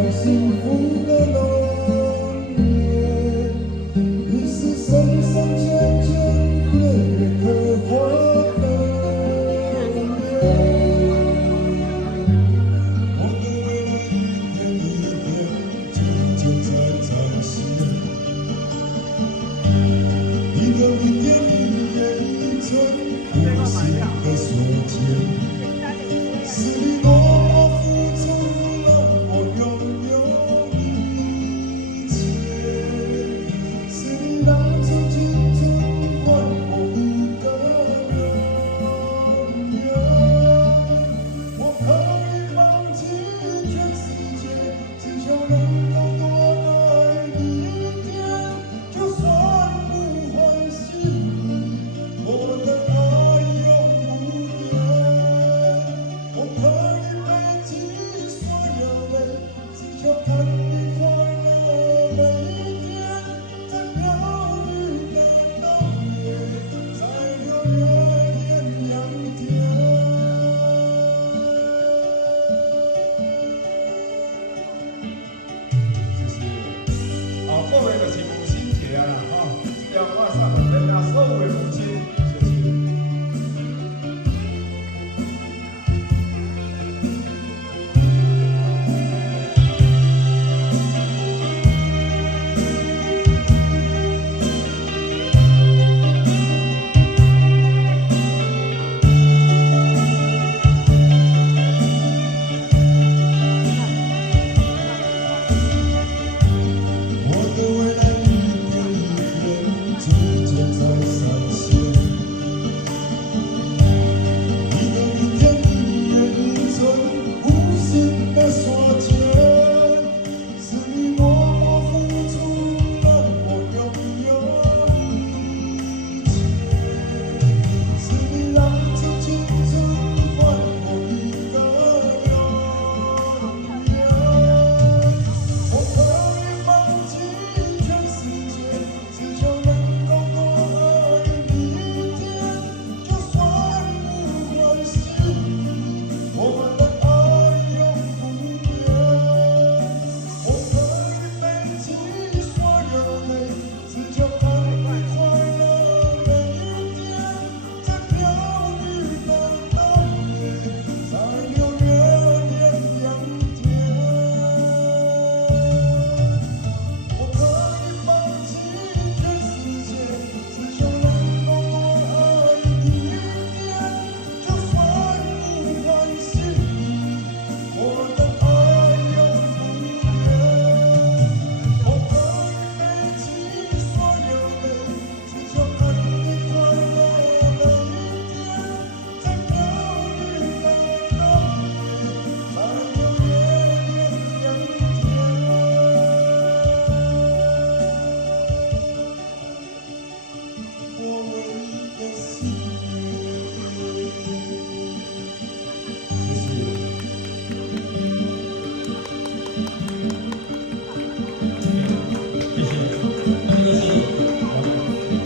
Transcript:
段幸福的浓烈，于是深深浅浅，越越刻画的脸。我的未来一天一天，渐渐在彰显。你的明天一夜一寸，无形的所见。是你默默付出了我拥有一切，是你让曾青春换我一个永远。我可以放弃全世界，只求能够多爱你一点，就算不欢喜，我的爱永无边。我可以背起所有泪，只求看你快乐每一天，在飘雨的冬夜，在六月艳阳天。谢谢。好，后面有请。